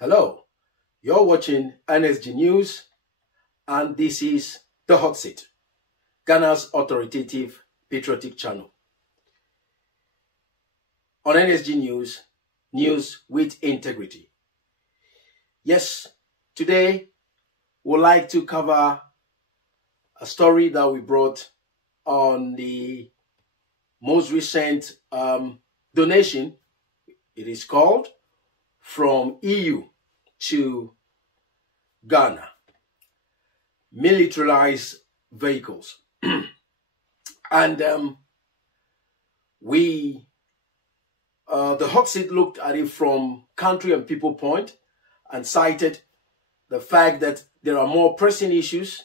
Hello, you're watching NSG News, and this is The Hot Seat, Ghana's authoritative patriotic channel. On NSG News, news with integrity. Yes, today we'd like to cover a story that we brought on the most recent donation. It is called From EU to Ghana, militarized vehicles. And the hot seat looked at it from country and people point and cited the fact that there are more pressing issues,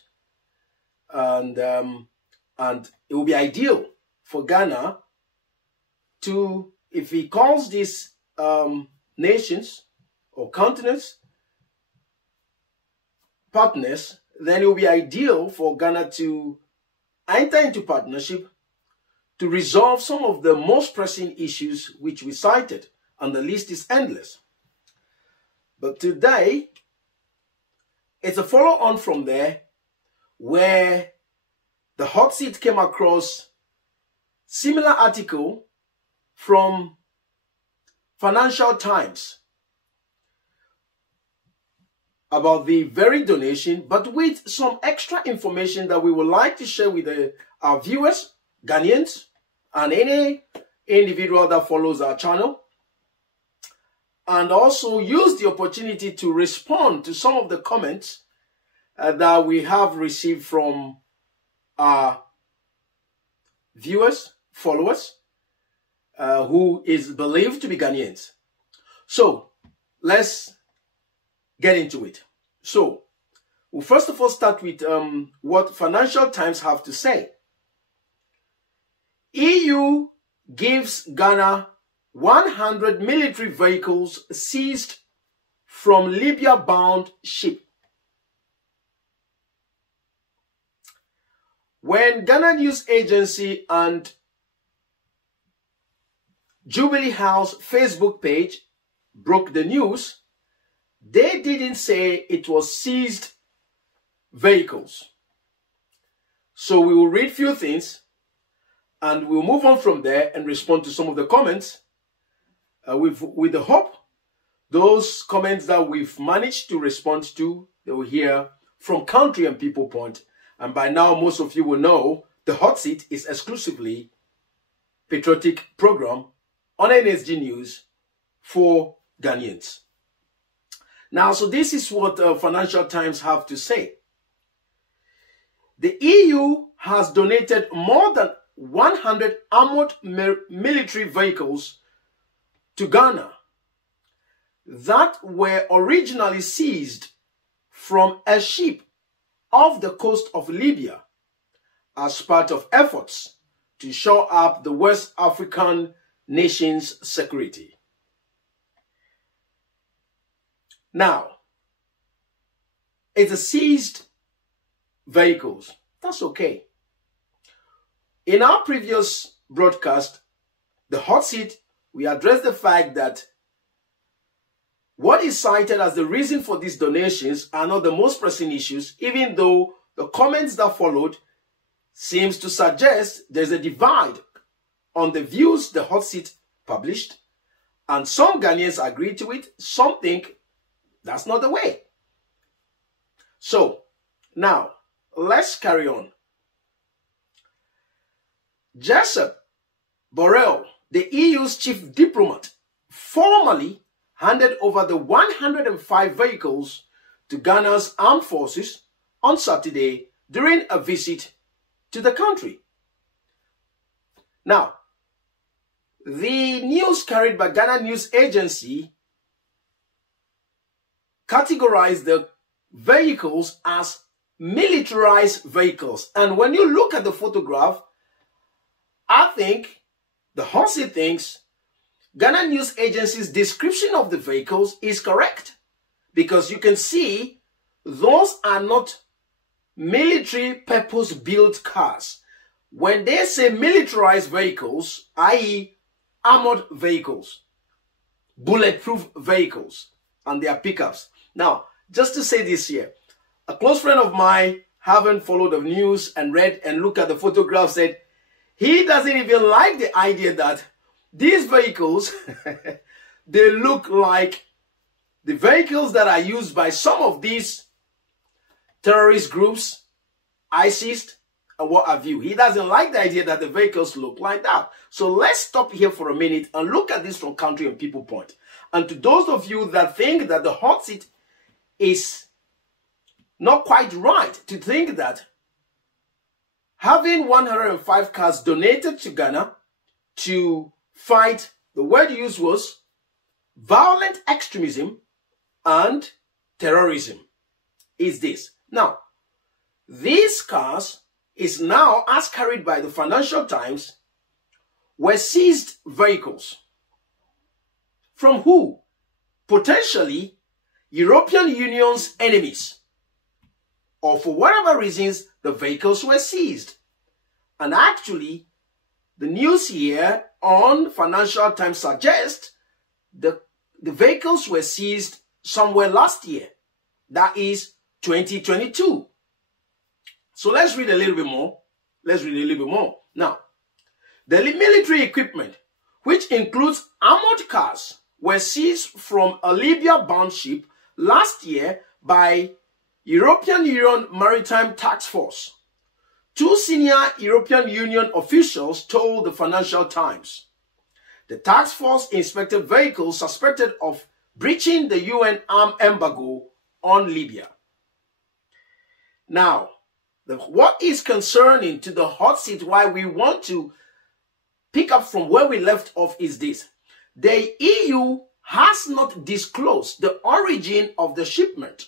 and it will be ideal for Ghana to, if he calls these nations or continents partners, then it will be ideal for Ghana to enter into partnership to resolve some of the most pressing issues which we cited, and the list is endless. But today, it's a follow-on from there, where the hot seat came across similar article from Financial Times about the very donation, but with some extra information that we would like to share with our viewers, Ghanaians, and any individual that follows our channel, and also use the opportunity to respond to some of the comments that we have received from our viewers, followers, who is believed to be Ghanaians. So let's get into it. So we'll first of all start with what Financial Times have to say. EU gives Ghana 100 military vehicles seized from Libya-bound ship. When Ghana News Agency and Jubilee House Facebook page broke the news, they didn't say it was seized vehicles. So we will read few things and we'll move on from there and respond to some of the comments with the hope those comments that we've managed to respond to, they will hear from country and people point. And by now, most of you will know the hot seat is exclusively patriotic program on NSG News for Ghanaians. Now, so this is what Financial Times have to say. The EU has donated more than 100 armored military vehicles to Ghana that were originally seized from a ship off the coast of Libya as part of efforts to shore up the West African nation's security. Now, it's a seized vehicles. That's okay. In our previous broadcast, the hot seat, we addressed the fact that what is cited as the reason for these donations are not the most pressing issues, even though the comments that followed seems to suggest there's a divide on the views the hot seat published, and some Ghanaians agree to it, some think that's not the way. So, now, let's carry on. Joseph Borrell, the EU's chief diplomat, formally handed over the 105 vehicles to Ghana's armed forces on Saturday during a visit to the country. Now, the news carried by Ghana News Agency categorized the vehicles as militarized vehicles. And when you look at the photograph, I think the hot seat thinks Ghana News Agency's description of the vehicles is correct, because you can see those are not military purpose-built cars. When they say militarized vehicles, i.e. armored vehicles, bulletproof vehicles, and their pickups. Now, just to say this here, a close friend of mine, having followed the news and read and looked at the photograph, said he doesn't even like the idea that these vehicles, they look like the vehicles that are used by some of these terrorist groups, ISIS, and what have you. He doesn't like the idea that the vehicles look like that. So let's stop here for a minute and look at this from country and people point. And to those of you that think that the hot seat is not quite right, to think that having 105 cars donated to Ghana to fight, the word used was violent extremism and terrorism, is this. Now, these cars is now, as carried by the Financial Times, were seized vehicles. From who? Potentially European Union's enemies. Or for whatever reasons, the vehicles were seized. And actually, the news here on Financial Times suggests the vehicles were seized somewhere last year. That is 2022. So let's read a little bit more. Now, the military equipment, which includes armored cars, were seized from a Libya-bound ship last year by European Union Maritime Task Force. Two senior European Union officials told the Financial Times. The task force inspected vehicles suspected of breaching the UN arms embargo on Libya. Now, what is concerning to the hot seat, why we want to pick up from where we left off, is this. The EU has not disclosed the origin of the shipment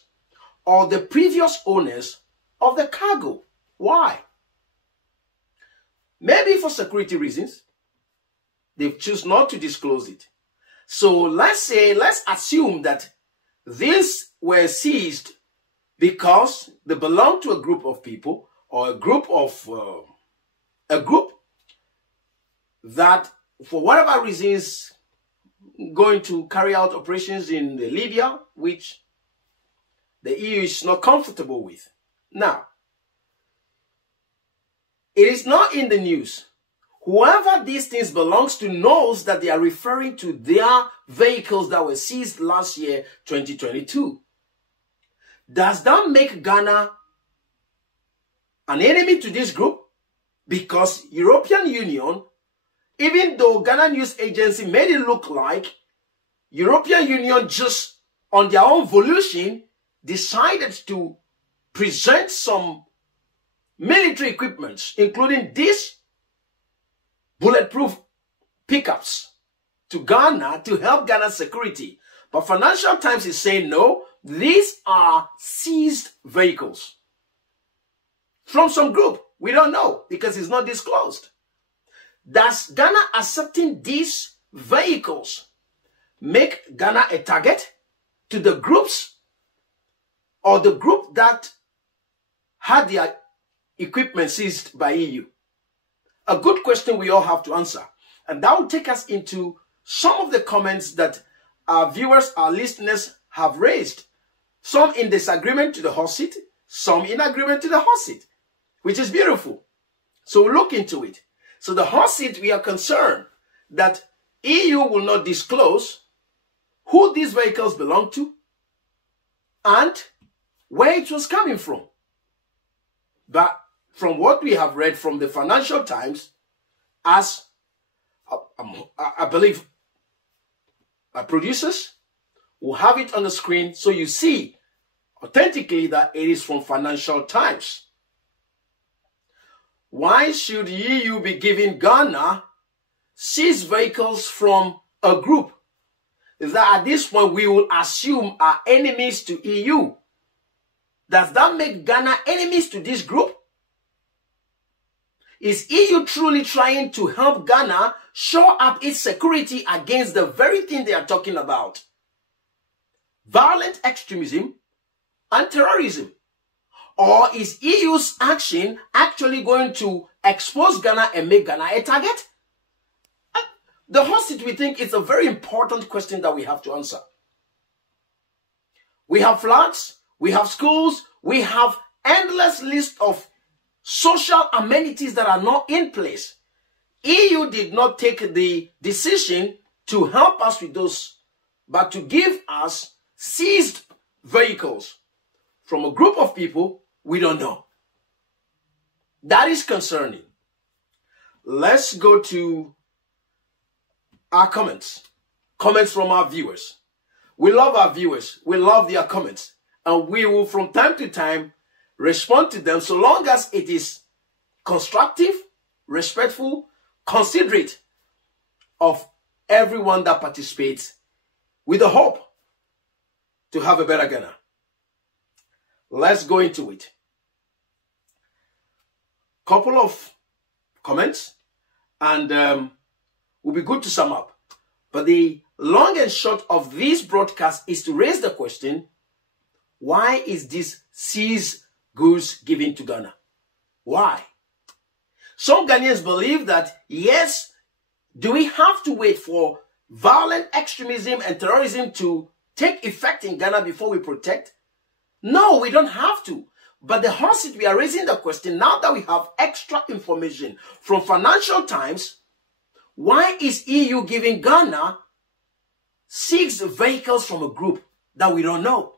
or the previous owners of the cargo. Why? Maybe for security reasons, they choose not to disclose it. So let's assume that these were seized because they belong to a group of people or a group that, for whatever reasons, going to carry out operations in Libya, which the EU is not comfortable with. Now, it is not in the news. Whoever these things belongs to knows that they are referring to their vehicles that were seized last year, 2022. Does that make Ghana an enemy to this group? Because European Union, even though Ghana News Agency made it look like European Union just on their own volition decided to present some military equipment, including these bulletproof pickups, to Ghana to help Ghana's security. But Financial Times is saying no, these are seized vehicles from some group. We don't know because it's not disclosed. Does Ghana accepting these vehicles make Ghana a target to the groups or the group that had their equipment seized by EU? A good question we all have to answer. And that will take us into some of the comments that our viewers, our listeners have raised. Some in disagreement to the hot seat, some in agreement to the hot seat, which is beautiful. So we'll look into it. So the hot seat, we are concerned that EU will not disclose who these vehicles belong to and where it was coming from. But from what we have read from the Financial Times, as I believe our producers will have it on the screen so you see authentically that it is from Financial Times. Why should EU be giving Ghana seized vehicles from a group that at this point we will assume are enemies to EU? Does that make Ghana enemies to this group? Is EU truly trying to help Ghana shore up its security against the very thing they are talking about? Violent extremism and terrorism. Or is EU's action actually going to expose Ghana and make Ghana a target? The hot seat, we think, is a very important question that we have to answer. We have floods, we have schools, we have endless list of social amenities that are not in place. EU did not take the decision to help us with those, but to give us seized vehicles from a group of people we don't know. That is concerning. Let's go to our comments. Comments from our viewers. We love our viewers. We love their comments. And we will from time to time respond to them so long as it is constructive, respectful, considerate of everyone that participates with the hope to have a better Ghana. Let's go into it. Couple of comments and will be good to sum up. But the long and short of this broadcast is to raise the question, why is this seized goods given to Ghana? Why? Some Ghanaians believe that, yes, do we have to wait for violent extremism and terrorism to take effect in Ghana before we protect? No, we don't have to. But the hot seat, we are raising the question, now that we have extra information from Financial Times, why is EU giving Ghana 6 vehicles from a group that we don't know?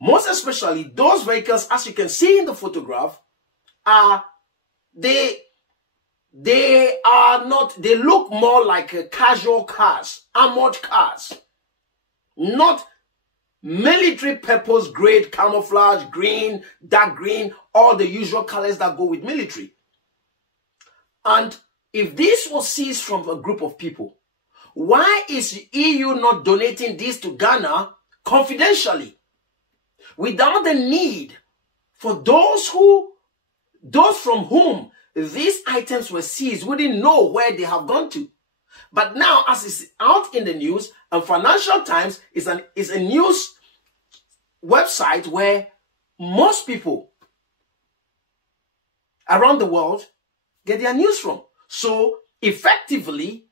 Most especially those vehicles, as you can see in the photograph, they look more like casual cars, armored cars, not military purpose grade camouflage, green, dark green, all the usual colors that go with military. And if this was seized from a group of people, why is EU not donating this to Ghana confidentially without the need for those from whom these items were seized wouldn't know where they have gone to? But now, as it's out in the news, and Financial Times is a news website where most people around the world get their news from. So effectively,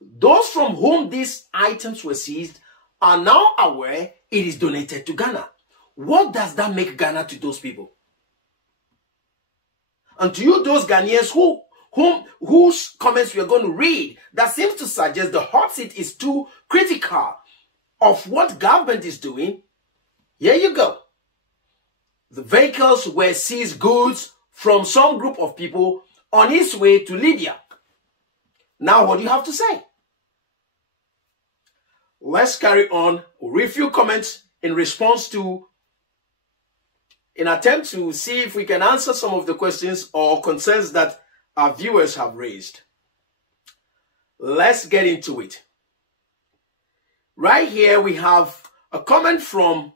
those from whom these items were seized are now aware it is donated to Ghana. What does that make Ghana to those people? And to you, those Ghanaians whose comments we are going to read, that seems to suggest the hot seat is too critical of what government is doing. Here you go. The vehicles were seized goods from some group of people on its way to Libya. Now, what do you have to say? Let's carry on. We'll read a few comments in response to, in attempt to see if we can answer some of the questions or concerns that our viewers have raised. Let's get into it. Right here we have a comment from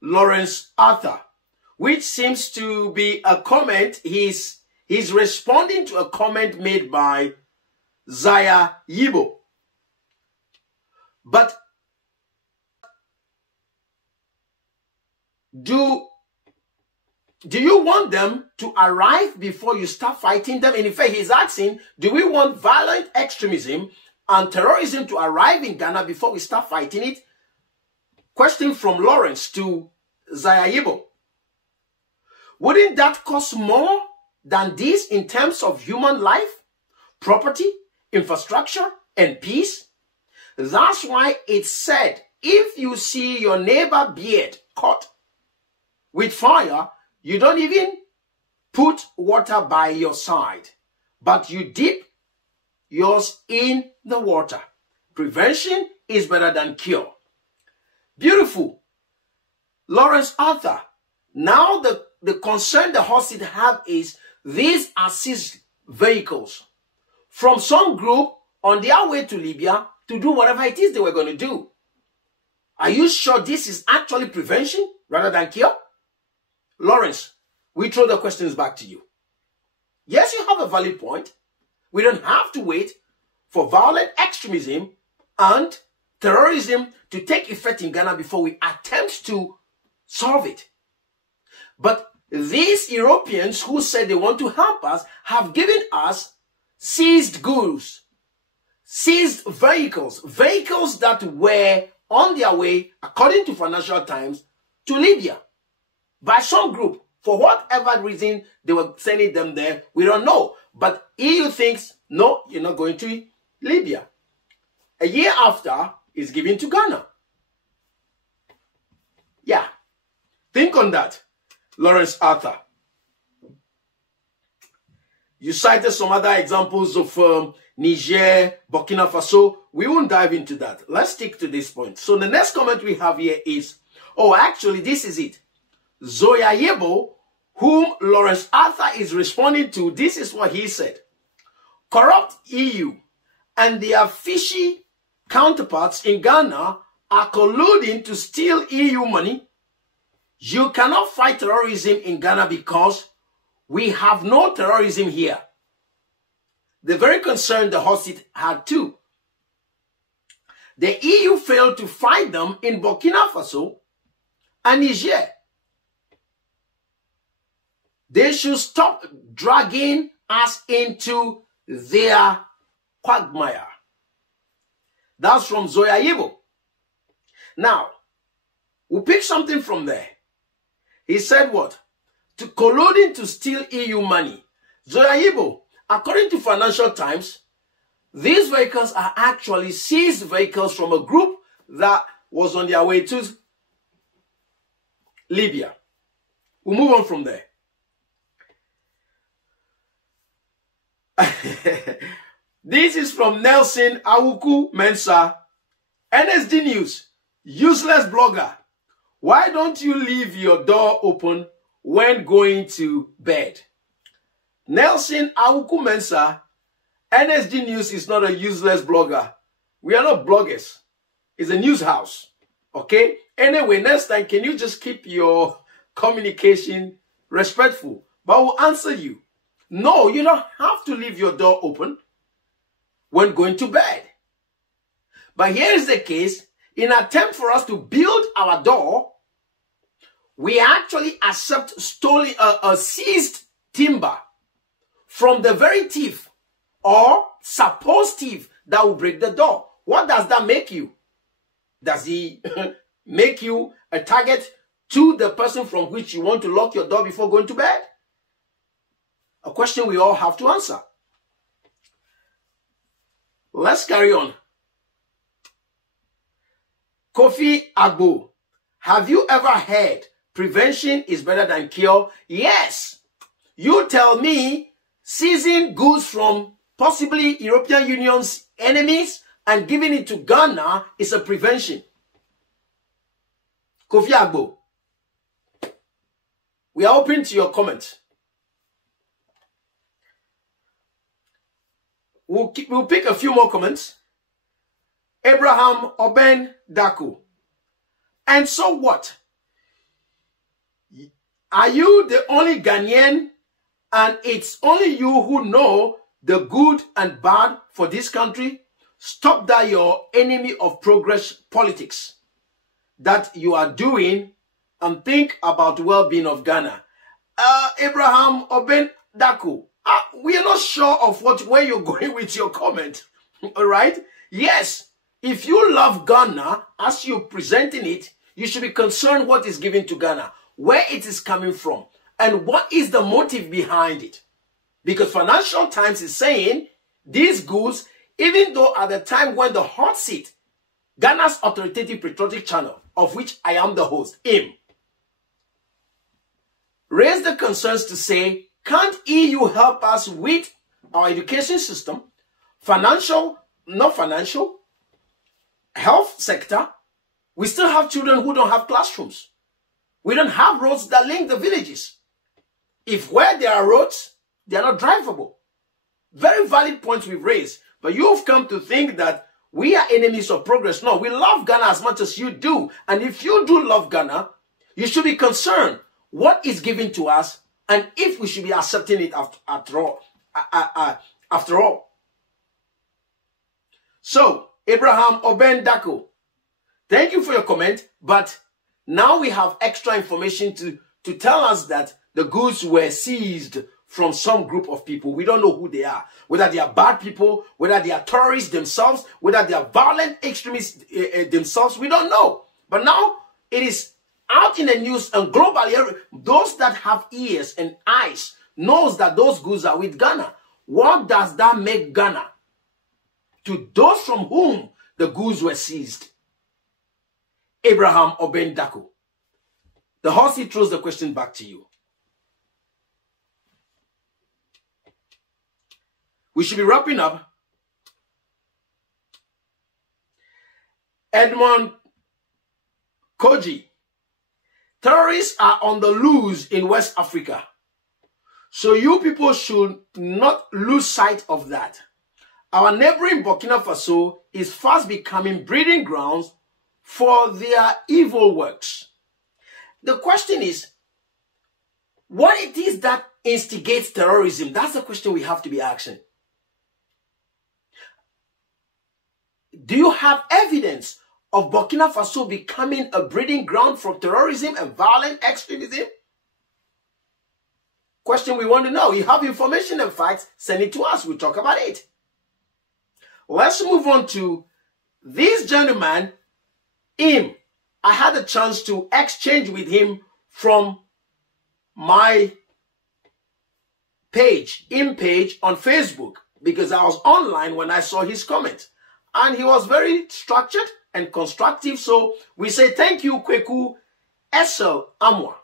Lawrence Arthur, which seems to be a comment. He's responding to a comment made by Zaya Yibo. But do you want them to arrive before you start fighting them? And in fact, he's asking, do we want violent extremism and terrorism to arrive in Ghana before we start fighting it? Question from Lawrence to Zaya Yibo. Wouldn't that cost more than this in terms of human life, property, infrastructure, and peace? That's why it's said, if you see your neighbor beard caught with fire, you don't even put water by your side, but you dip yours in the water. Prevention is better than cure. Beautiful. Lawrence Arthur. Now the concern the hot seat have is these are seized vehicles from some group on their way to Libya to do whatever it is they were going to do. Are you sure this is actually prevention rather than cure? Lawrence, we throw the questions back to you. Yes, you have a valid point. We don't have to wait for violent extremism and terrorism to take effect in Ghana before we attempt to solve it. But these Europeans who said they want to help us have given us seized goods, seized vehicles, vehicles that were on their way, according to Financial Times, to Libya by some group. For whatever reason they were sending them there, we don't know. But EU thinks, no, you're not going to Libya. A year after, it's given to Ghana. Yeah. Think on that, Lawrence Arthur. You cited some other examples of Niger, Burkina Faso. We won't dive into that. Let's stick to this point. So the next comment we have here is, oh, actually, this is it. Zoya Yebo, whom Lawrence Arthur is responding to, this is what he said. Corrupt EU and their fishy counterparts in Ghana are colluding to steal EU money. You cannot fight terrorism in Ghana because we have no terrorism here. They're very concerned the hot seat had too. The EU failed to fight them in Burkina Faso and Niger. They should stop dragging us into their quagmire. That's from Zoya Yibo. Now, we'll pick something from there. He said what? To colluding to steal EU money. Zoya Yibo, according to Financial Times, these vehicles are actually seized vehicles from a group that was on their way to Libya. We'll move on from there. This is from Nelson Awuku Mensah. NSD News, useless blogger. Why don't you leave your door open when going to bed? Nelson Awuku Mensah, NSD News is not a useless blogger. We are not bloggers. It's a news house. Okay? Anyway, next time, can you just keep your communication respectful? But we'll answer you. No, you don't have to leave your door open when going to bed. But here is the case. In an attempt for us to build our door, we actually accept stolen, seized timber from the very thief or supposed thief that will break the door. What does that make you? Does he make you a target to the person from which you want to lock your door before going to bed? A question we all have to answer. Let's carry on. Kofi Agbo, have you ever heard prevention is better than cure? Yes. You tell me seizing goods from possibly European Union's enemies and giving it to Ghana is a prevention. Kofi Agbo, we are open to your comments. We'll pick a few more comments. Abraham Oben Daku. And so what? Are you the only Ghanaian and it's only you who know the good and bad for this country? Stop that your enemy of progress politics that you are doing and think about the well-being of Ghana. Abraham Oben Daku. We are not sure of where you're going with your comment. All right? Yes, if you love Ghana as you're presenting it, you should be concerned what is given to Ghana, where it is coming from, and what is the motive behind it. Because Financial Times is saying these goods, even though at the time when the hot seat, Ghana's authoritative patriotic channel, of which I am the host, EAMN, raised the concerns to say, can't EU help us with our education system, financial, not financial, health sector? We still have children who don't have classrooms. We don't have roads that link the villages. If where there are roads, they are not drivable. Very valid points we've raised. But you've come to think that we are enemies of progress. No, we love Ghana as much as you do. And if you do love Ghana, you should be concerned what is given to us and if we should be accepting it after all. So, Abraham Oben Dako, thank you for your comment, but now we have extra information to tell us that the goods were seized from some group of people. We don't know who they are, whether they are bad people, whether they are terrorists themselves, whether they are violent extremists themselves. We don't know. But now it is out in the news and globally, those that have ears and eyes knows that those goods are with Ghana. What does that make Ghana to those from whom the goods were seized? Abraham Obendaku. The hot seat throws the question back to you. We should be wrapping up. Edmond Koji. Terrorists are on the loose in West Africa. So you people should not lose sight of that. Our neighboring Burkina Faso is fast becoming breeding grounds for their evil works. The question is, what it is that instigates terrorism? That's the question we have to be asking. Do you have evidence of Burkina Faso becoming a breeding ground for terrorism and violent extremism? Question we want to know. You have information and facts, send it to us. We'll talk about it. Let's move on to this gentleman, Im. I had a chance to exchange with him from my page, Im page on Facebook, because I was online when I saw his comment. And he was very structured and constructive. So we say thank you, Kweku Esel Amwa.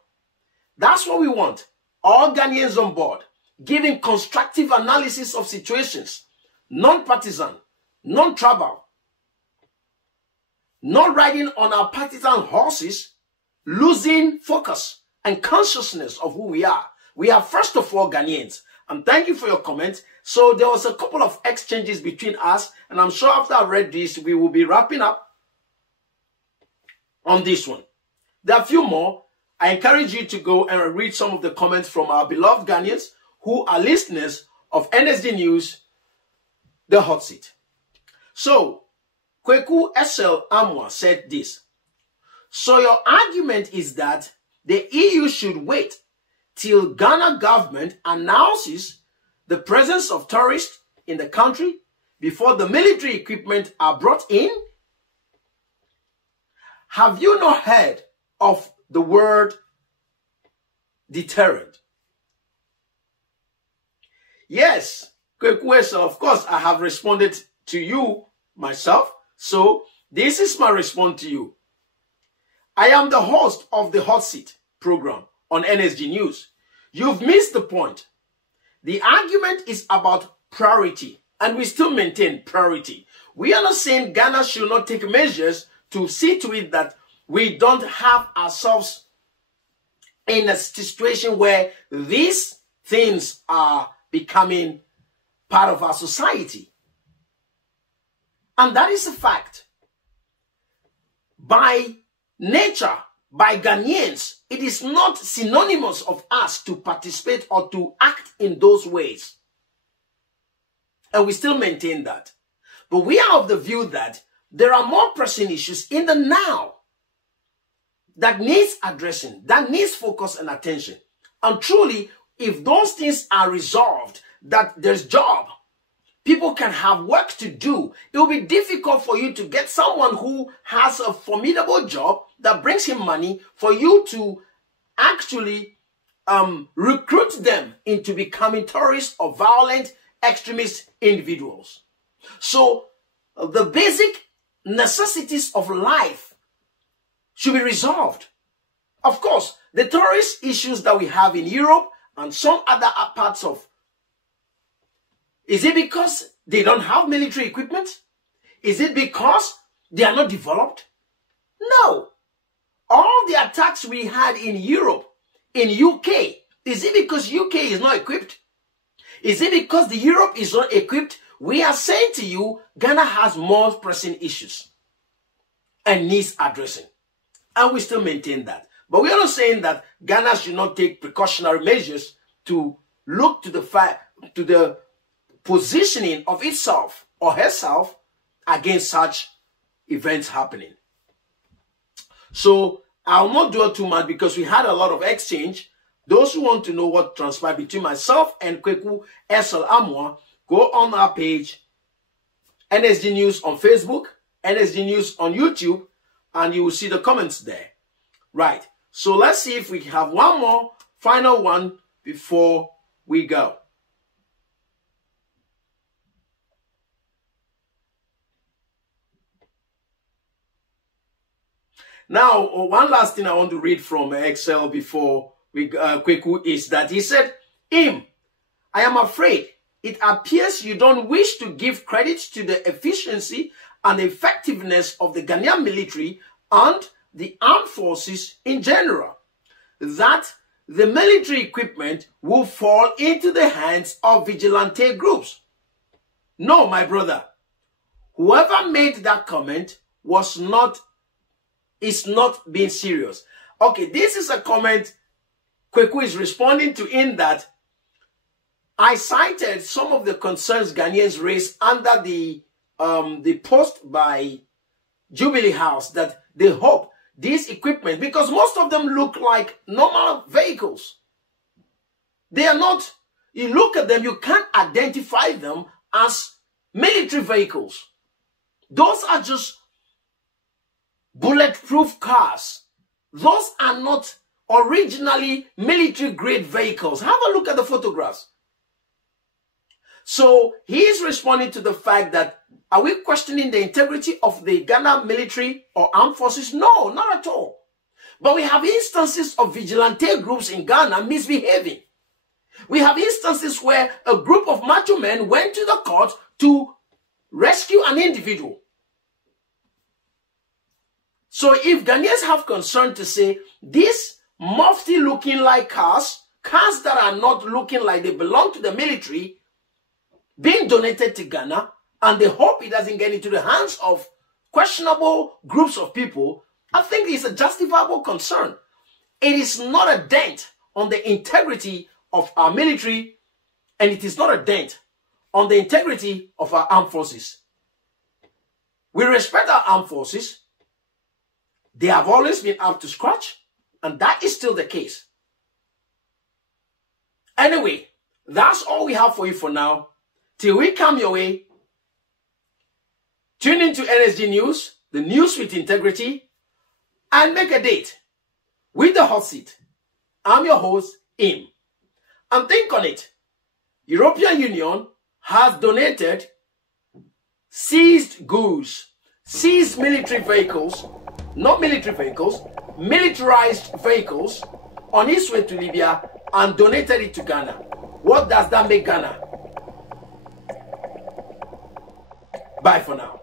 That's what we want. All Ghanaians on board, giving constructive analysis of situations, non-partisan, non-tribal, not riding on our partisan horses, losing focus and consciousness of who we are. We are first of all Ghanaians. And thank you for your comments. So there was a couple of exchanges between us, and I'm sure after I read this, we will be wrapping up on this one. There are a few more. I encourage you to go and read some of the comments from our beloved Ghanaians who are listeners of NSD News, The Hot Seat. So, Kweku Esel Amwa said this. So your argument is that the EU should wait till Ghana government announces the presence of terrorists in the country before the military equipment are brought in? Have you not heard of the word deterrent? Yes, Kweku, of course, I have responded to you myself. So this is my response to you. I am the host of the Hot Seat program on NSG News. You've missed the point. The argument is about priority, and we still maintain priority. We are not saying Ghana should not take measures to see to it that we don't have ourselves in a situation where these things are becoming part of our society. And that is a fact. By nature, by Ghanaians, it is not synonymous of us to participate or to act in those ways. And we still maintain that. But we are of the view that there are more pressing issues in the now that needs addressing, that needs focus and attention. And truly, if those things are resolved, that there's job, people can have work to do, it will be difficult for you to get someone who has a formidable job that brings him money for you to actually recruit them into becoming terrorists or violent extremist individuals. So the basic necessities of life should be resolved. Of course, the terrorist issues that we have in Europe and some other parts of, is it because they don't have military equipment? Is it because they are not developed? No. All the attacks we had in Europe, in UK, is it because UK is not equipped? Is it because the Europe is not equipped? We are saying to you, Ghana has more pressing issues and needs addressing. And we still maintain that. But we are not saying that Ghana should not take precautionary measures to look to the positioning of itself or herself against such events happening. So I'll not dwell too much because we had a lot of exchange. Those who want to know what transpired between myself and Kweku Esel Amwa, go on our page, NSG News on Facebook, NSG News on YouTube, and you will see the comments there. Right. So let's see if we have one more final one before we go. Now, one last thing I want to read from Excel before we Kweku is that he said, I am afraid it appears you don't wish to give credit to the efficiency and effectiveness of the Ghanaian military and the armed forces in general, that the military equipment will fall into the hands of vigilante groups. No, my brother, whoever made that comment is not being serious. Okay, this is a comment Kweku is responding to, in that I cited some of the concerns Ghanaians raised under the post by Jubilee House, that they hope this equipment, because most of them look like normal vehicles. They are not, you look at them, you can't identify them as military vehicles. Those are just bulletproof cars. Those are not originally military grade vehicles. Have a look at the photographs. So he is responding to the fact that, are we questioning the integrity of the Ghana military or armed forces? No, not at all. But we have instances of vigilante groups in Ghana misbehaving. We have instances where a group of macho men went to the court to rescue an individual. So if Ghanaians have concern to say these mufti looking like cars that are not looking like they belong to the military, being donated to Ghana, and they hope it doesn't get into the hands of questionable groups of people, I think it's a justifiable concern. It is not a dent on the integrity of our military, and it is not a dent on the integrity of our armed forces. We respect our armed forces. They have always been up to scratch, and that is still the case. Anyway, that's all we have for you for now. Till we come your way, tune into NSG News, the news with integrity, and make a date with the hot seat. I'm your host, Im. And think on it. European Union has donated seized goods, seized military vehicles, not military vehicles, militarized vehicles on its way to Libya and donated it to Ghana. What does that make Ghana? Bye for now.